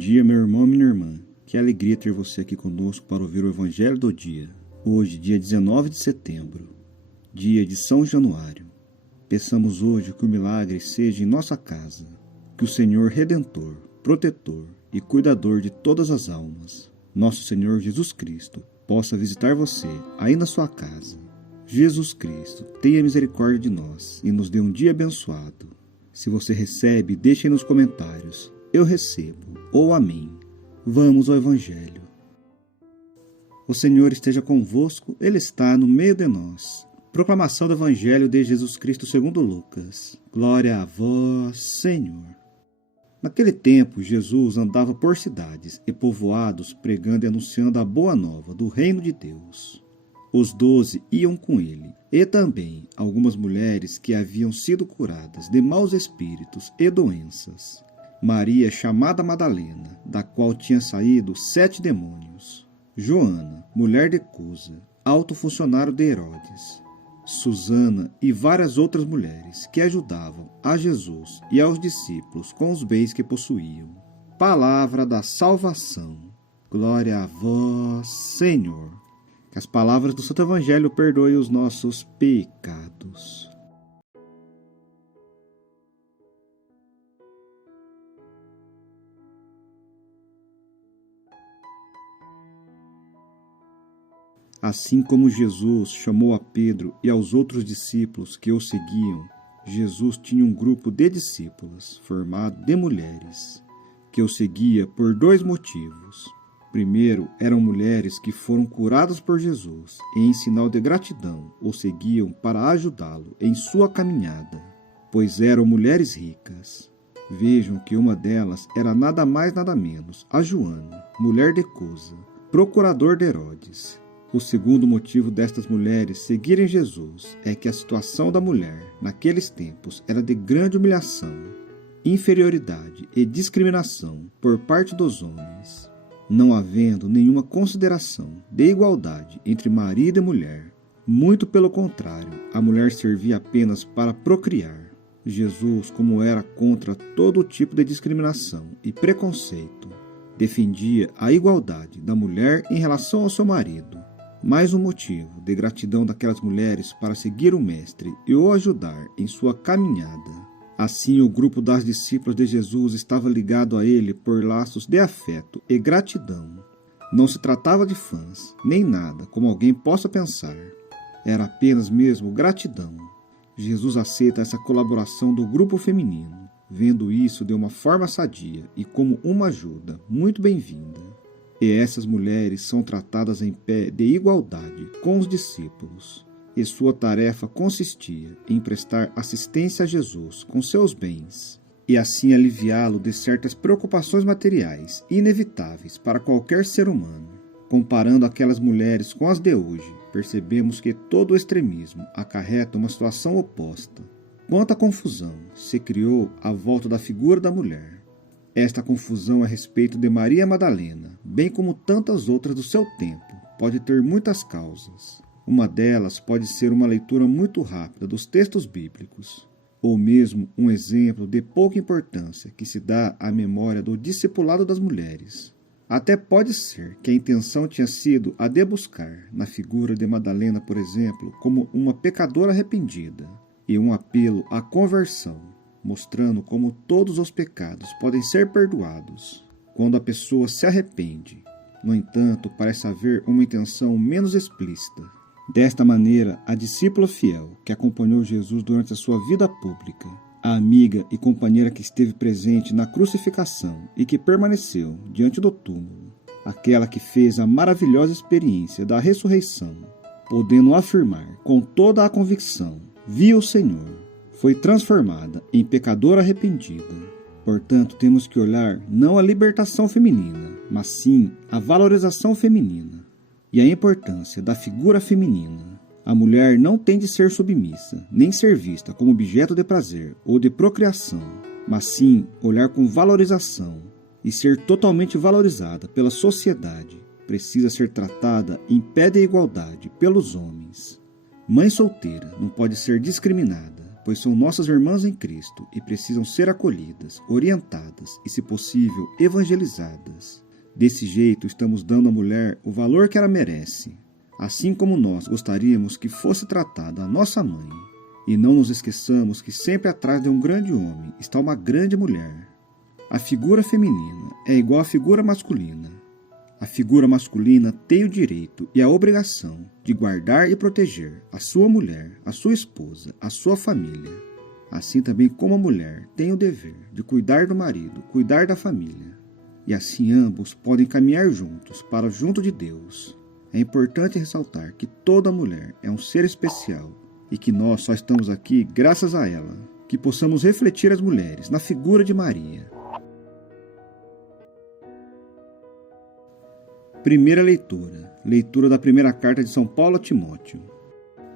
dia, meu irmão e minha irmã. Que alegria ter você aqui conosco para ouvir o Evangelho do dia. Hoje, dia 19 de setembro, dia de São Januário. Peçamos hoje que o milagre seja em nossa casa, que o Senhor Redentor, Protetor e Cuidador de todas as almas, nosso Senhor Jesus Cristo, possa visitar você aí na sua casa. Jesus Cristo, tenha misericórdia de nós e nos dê um dia abençoado. Se você recebe, deixe aí nos comentários: eu recebo ou amém. Vamos ao Evangelho. O Senhor esteja convosco, Ele está no meio de nós. Proclamação do Evangelho de Jesus Cristo segundo Lucas. Glória a vós, Senhor. Naquele tempo, Jesus andava por cidades e povoados, pregando e anunciando a boa nova do reino de Deus. Os 12 iam com ele, e também algumas mulheres que haviam sido curadas de maus espíritos e doenças. Maria, chamada Madalena, da qual tinha saído 7 demônios. Joana, mulher de Cusa, alto funcionário de Herodes. Susana e várias outras mulheres que ajudavam a Jesus e aos discípulos com os bens que possuíam. Palavra da salvação. Glória a vós, Senhor. Que as palavras do Santo Evangelho perdoem os nossos pecados. Assim como Jesus chamou a Pedro e aos outros discípulos que o seguiam, Jesus tinha um grupo de discípulas formado de mulheres, que o seguia por 2 motivos. Primeiro, eram mulheres que foram curadas por Jesus e, em sinal de gratidão, o seguiam para ajudá-lo em sua caminhada, pois eram mulheres ricas. Vejam que uma delas era nada mais nada menos a Joana, mulher de Cusa, procurador de Herodes. O segundo motivo destas mulheres seguirem Jesus é que a situação da mulher, naqueles tempos, era de grande humilhação, inferioridade e discriminação por parte dos homens, não havendo nenhuma consideração de igualdade entre marido e mulher. Muito pelo contrário, a mulher servia apenas para procriar. Jesus, como era contra todo tipo de discriminação e preconceito, defendia a igualdade da mulher em relação ao seu marido. Mais um motivo de gratidão daquelas mulheres para seguir o Mestre e o ajudar em sua caminhada. Assim, o grupo das discípulas de Jesus estava ligado a ele por laços de afeto e gratidão. Não se tratava de fãs, nem nada, como alguém possa pensar. Era apenas mesmo gratidão. Jesus aceita essa colaboração do grupo feminino, vendo isso de uma forma sadia e como uma ajuda muito bem-vinda. E essas mulheres são tratadas em pé de igualdade com os discípulos, e sua tarefa consistia em prestar assistência a Jesus com seus bens, e assim aliviá-lo de certas preocupações materiais inevitáveis para qualquer ser humano. Comparando aquelas mulheres com as de hoje, percebemos que todo o extremismo acarreta uma situação oposta. Quanta confusão se criou à volta da figura da mulher. Esta confusão a respeito de Maria Madalena, bem como tantas outras do seu tempo, pode ter muitas causas. Uma delas pode ser uma leitura muito rápida dos textos bíblicos, ou mesmo um exemplo de pouca importância que se dá à memória do discipulado das mulheres. Até pode ser que a intenção tinha sido a de buscar, na figura de Madalena, por exemplo, como uma pecadora arrependida, e um apelo à conversão, mostrando como todos os pecados podem ser perdoados quando a pessoa se arrepende. No entanto, parece haver uma intenção menos explícita. Desta maneira, a discípula fiel que acompanhou Jesus durante a sua vida pública, a amiga e companheira que esteve presente na crucificação e que permaneceu diante do túmulo, aquela que fez a maravilhosa experiência da ressurreição, podendo afirmar com toda a convicção: vi o Senhor, foi transformada em pecadora arrependida. Portanto, temos que olhar não a libertação feminina, mas sim a valorização feminina e a importância da figura feminina. A mulher não tem de ser submissa, nem ser vista como objeto de prazer ou de procriação, mas sim olhar com valorização e ser totalmente valorizada pela sociedade. Precisa ser tratada em pé de igualdade pelos homens. Mãe solteira não pode ser discriminada, pois são nossas irmãs em Cristo e precisam ser acolhidas, orientadas e, se possível, evangelizadas. Desse jeito, estamos dando à mulher o valor que ela merece, assim como nós gostaríamos que fosse tratada a nossa mãe. E não nos esqueçamos que sempre atrás de um grande homem está uma grande mulher. A figura feminina é igual à figura masculina. A figura masculina tem o direito e a obrigação de guardar e proteger a sua mulher, a sua esposa, a sua família. Assim também como a mulher tem o dever de cuidar do marido, cuidar da família. E assim ambos podem caminhar juntos para junto de Deus. É importante ressaltar que toda mulher é um ser especial e que nós só estamos aqui graças a ela. Que possamos refletir as mulheres na figura de Maria. Primeira leitura. Leitura da primeira carta de São Paulo a Timóteo.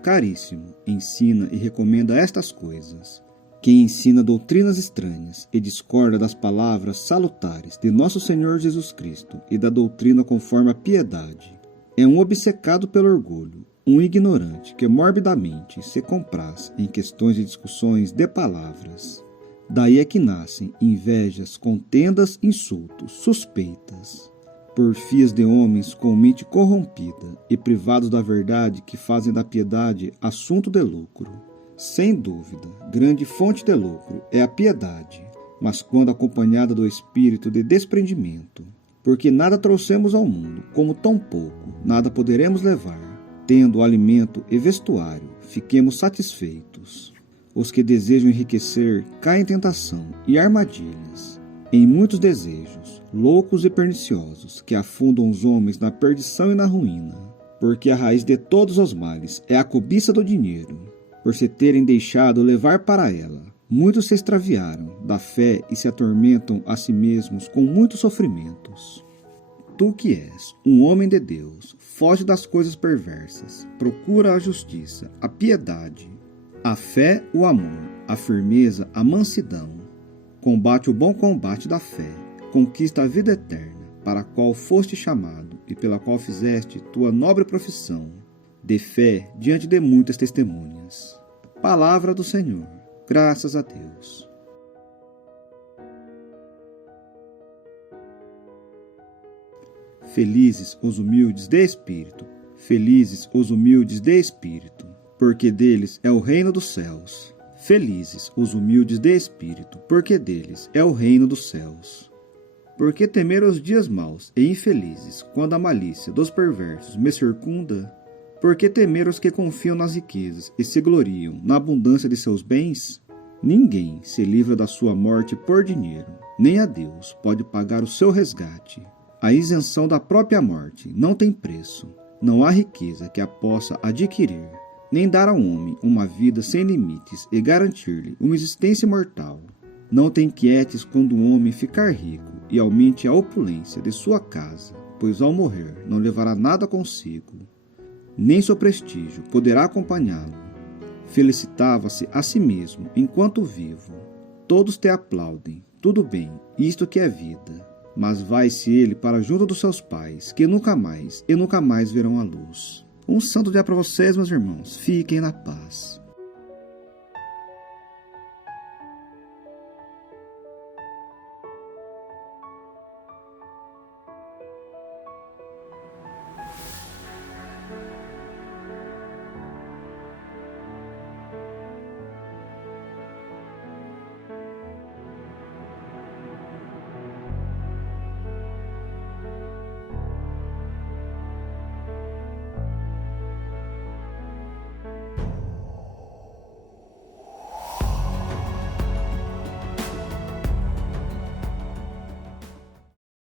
Caríssimo, ensina e recomenda estas coisas. Quem ensina doutrinas estranhas e discorda das palavras salutares de nosso Senhor Jesus Cristo e da doutrina conforme a piedade, é um obcecado pelo orgulho, um ignorante que morbidamente se compraz em questões e discussões de palavras. Daí é que nascem invejas, contendas, insultos, suspeitas, porfias de homens com mente corrompida e privados da verdade que fazem da piedade assunto de lucro. Sem dúvida, grande fonte de lucro é a piedade, mas quando acompanhada do espírito de desprendimento, porque nada trouxemos ao mundo, como tão pouco nada poderemos levar. Tendo alimento e vestuário, fiquemos satisfeitos. Os que desejam enriquecer caem em tentação e armadilhas, em muitos desejos, loucos e perniciosos, que afundam os homens na perdição e na ruína, porque a raiz de todos os males é a cobiça do dinheiro. Por se terem deixado levar para ela, muitos se extraviaram da fé e se atormentam a si mesmos com muitos sofrimentos. Tu que és um homem de Deus, foge das coisas perversas, procura a justiça, a piedade, a fé, o amor, a firmeza, a mansidão. Combate o bom combate da fé, conquista a vida eterna, para a qual foste chamado e pela qual fizeste tua nobre profissão, de fé diante de muitas testemunhas. Palavra do Senhor. Graças a Deus. Felizes os humildes de espírito, felizes os humildes de espírito, porque deles é o reino dos céus. Felizes os humildes de espírito, porque deles é o reino dos céus. Porque temer os dias maus e infelizes, quando a malícia dos perversos me circunda? Porque temer os que confiam nas riquezas e se gloriam na abundância de seus bens? Ninguém se livra da sua morte por dinheiro, nem a Deus pode pagar o seu resgate. A isenção da própria morte não tem preço, não há riqueza que a possa adquirir, nem dar ao homem uma vida sem limites e garantir-lhe uma existência imortal. Não te inquietes quando o homem ficar rico e aumente a opulência de sua casa, pois ao morrer não levará nada consigo, nem seu prestígio poderá acompanhá-lo. Felicitava-se a si mesmo enquanto vivo. Todos te aplaudem, tudo bem, isto que é vida. Mas vai-se ele para junto dos seus pais, que nunca mais verão a luz. Um santo dia para vocês, meus irmãos. Fiquem na paz.